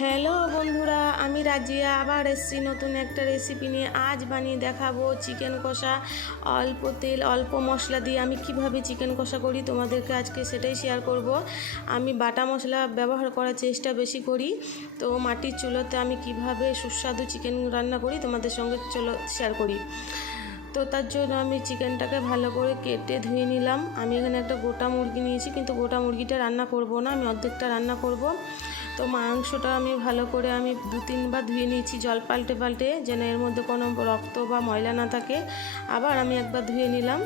Hello বন্ধুরা, আমি রাজিয়া আবার এসেছি নতুন একটা রেসিপি নিয়ে। আজ বানিয়ে দেখাবো চিকেন কষা। অল্প তেল অল্প মশলা দিয়ে আমি কিভাবে চিকেন কষা করি তোমাদেরকে আজকে সেটাই শেয়ার করব। আমি বাটা মশলা ব্যবহার করার চেষ্টা বেশি করি, তো মাটির চুলোতে আমি কিভাবে সুস্বাদু চিকেন রান্না করি তোমাদের সঙ্গে চলো শেয়ার করি। তো তার জন্য আমি চিকেনটাকে ভালো করে কেটে ধুয়ে নিলাম। আমি এখানে একটা গোটা মুরগি নিয়েছি, কিন্তু গোটা মুরগিটা রান্না করব না, আমি অর্ধেকটা রান্না করব। তো মাংসটা আমি ভালো করে আমি 2-3 বার ধুয়ে নিয়েছি জল পাল্টে পাল্টে, যেন এর মধ্যে কোনো রক্ত বা ময়লা না থাকে। আবার আমি একবার ধুয়ে নিলাম।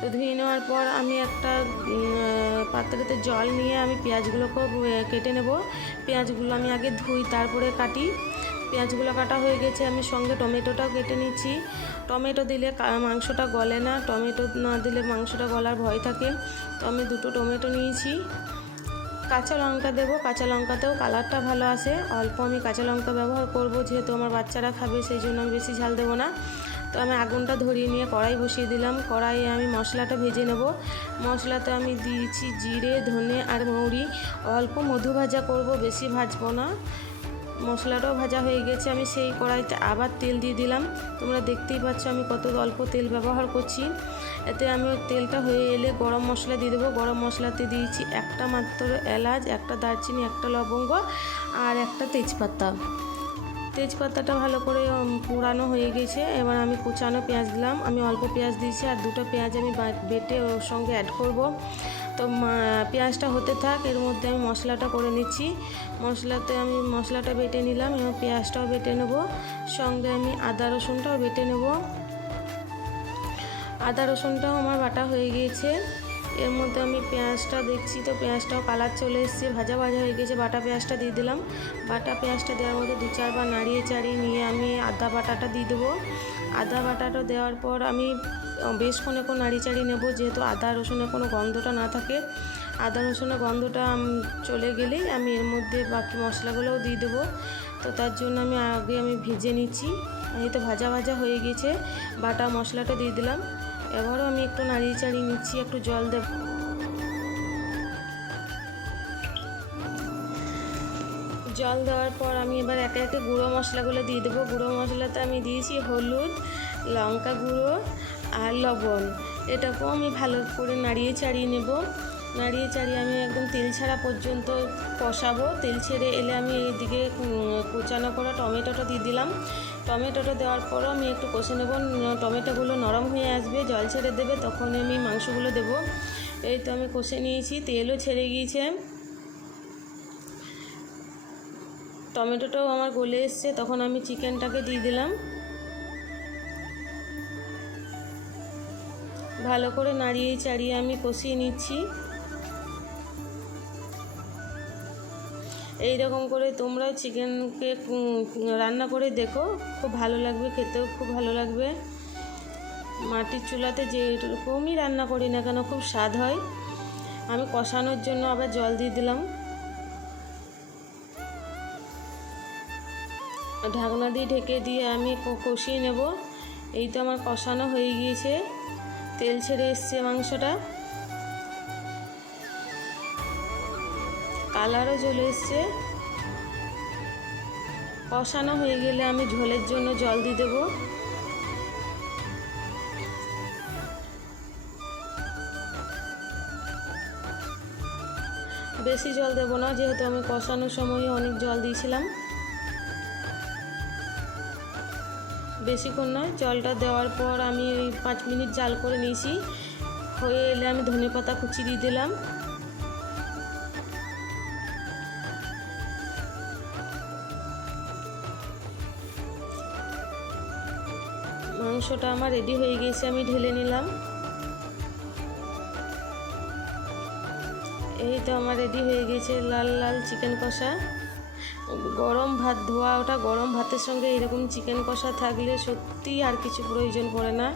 তো ধুয়ে নেওয়ার পর আমি একটা পাত্রেতে জল নিয়ে আমি পেঁয়াজগুলোকেও কেটে নেব। পেঁয়াজগুলো আমি আগে ধুই তারপরে কাটি। পেঁয়াজগুলো কাটা হয়ে গেছে, আমি সঙ্গে টমেটোটাও কেটে নিচ্ছি। টমেটো দিলে মাংসটা গলে না, টমেটো না দিলে মাংসটা গলার ভয় থাকে। তো আমি 2টো টমেটো নিয়েছি। কাঁচা লঙ্কা দেবো, কাঁচা লঙ্কাতেও কালারটা ভালো আসে। অল্প আমি কাঁচা লঙ্কা ব্যবহার করব, যেহেতু আমার বাচ্চারা খাবে, সেই জন্য আমি বেশি ঝাল দেবো না। তো আমি আগুনটা ধরিয়ে নিয়ে কড়াই বসিয়ে দিলাম। কড়াইয়ে আমি মশলাটা ভেজে নেব। মশলাতে আমি দিয়েছি জিরে, ধনে আর মৌরি। অল্প মধু ভাজা করব, বেশি ভাজবো না। মশলাটাও ভাজা হয়ে গেছে, আমি সেই কড়াইতে আবার তেল দিয়ে দিলাম। তোমরা দেখতেই পাচ্ছ আমি কত অল্প তেল ব্যবহার করছি। এতে আমি তেলটা হয়ে এলে গরম মশলা দিয়ে দেবো। গরম মশলাতে দিয়েছি একটা মাত্র এলাচ, একটা দারচিনি, একটা লবঙ্গ আর একটা তেজপাতা। তেজপাতাটা ভালো করে পোড়ানো হয়ে গেছে। এবার আমি কুচানো পেঁয়াজ দিলাম। আমি অল্প পেঁয়াজ দিয়েছি, আর 2টো পেঁয়াজ আমি বেটে ওর সঙ্গে অ্যাড করব। তো পেঁয়াজটা হতে থাক, এর মধ্যে আমি মশলাটা করে নিচ্ছি। আমি মশলাটা বেটে নিলাম এবং পেঁয়াজটাও বেটে নেব। সঙ্গে আমি আদা রসুনটাও বেটে নেব। আদা রসুনটাও আমার বাটা হয়ে গিয়েছে। এর মধ্যে আমি পেঁয়াজটা দেখছি, তো পেঁয়াজটাও কালার চলে এসেছে, ভাজা ভাজা হয়ে গেছে। বাটা পেঁয়াজটা দিয়ে দিলাম। বাটা পেঁয়াজটা দেওয়ার মধ্যে 2-4 বার নাড়িয়ে চাড়িয়ে নিয়ে আমি আদা বাটাটা দিয়ে দেবো। আদা বাটাটা দেওয়ার পর আমি বেশ ক্ষণেক্ষণ নাড়িয়ে চাড়িয়ে নেব, যেহেতু আদা রসুনের কোনো গন্ধটা না থাকে। আদা রসুনের গন্ধটা চলে গেলেই আমি এর মধ্যে বাকি মশলাগুলোও দিয়ে দেবো। তো তার জন্য আমি ভেজে নিচ্ছি। এই তো ভাজা ভাজা হয়ে গেছে, বাটা মশলাটা দিয়ে দিলাম। এবারও আমি একটু নাড়িয়ে চাড়িয়ে নিচ্ছি, একটু জল দেব। জল দেওয়ার পর আমি এবার একে একে গুঁড়ো মশলাগুলো দিয়ে দেবো। গুঁড়ো মশলাতে আমি দিয়েছি হলুদ, লঙ্কা গুঁড়ো আর লবণ। এটাকেও আমি ভালো করে নাড়িয়ে চাড়িয়ে নেব। নাড়িয়ে চাড়িয়ে আমি একদম তেল ছাড়া পর্যন্ত কষাবো। তেল ছেড়ে এলে আমি এইদিকে কুচানো করা টমেটোটা দিয়ে দিলাম। টমেটোটা দেওয়ার পরও আমি একটু কষে নেব। টমেটোগুলো নরম হয়ে আসবে, জল ছেড়ে দেবে, তখন আমি মাংসগুলো দেব। এই তো আমি কষে নিয়েছি, তেলও ছেড়ে গিয়েছে, টমেটোটাও আমার গলে এসছে। তখন আমি চিকেনটাকে দিয়ে দিলাম। ভালো করে নাড়িয়ে চাড়িয়ে আমি কষিয়ে নিচ্ছি। এই রকম করে তোমরা চিকেনকে রান্না করে দেখো, খুব ভালো লাগবে, খেতেও খুব ভালো লাগবে। মাটির চুলাতে যেরকমই রান্না করি না কেন খুব স্বাদ হয়। আমি কষানোর জন্য আবার জল দিয়ে দিলাম। ঢাকনা দিয়ে ঢেকে দিয়ে আমি কষিয়ে নেব। এই তো আমার কষানো হয়ে গিয়েছে, তেল ছেড়ে এসছে মাংসটা, কালারও চলে এসছে। কষানো হয়ে গেলে আমি ঝোলের জন্য জল দিয়ে দেবো। বেশি জল দেবো না, যেহেতু আমি কষানোর সময় অনেক জল দিয়েছিলাম। বেশিক্ষণ নয়, জলটা দেওয়ার পর আমি 5 মিনিট জাল করে নিয়েছি। হয়ে এলে আমি ধনেপাতা কুচি দিয়ে দিলাম। মাংসটা আমার রেডি হয়ে গেছে, আমি ঢেলে নিলাম। এই তো আমার রেডি হয়ে গেছে লাল লাল চিকেন কষা। গরম ভাত, ধোয়া ওটা গরম ভাতের সঙ্গে এরকম চিকেন কষা থাকলে সত্যিই আর কিছু প্রয়োজন পড়ে না।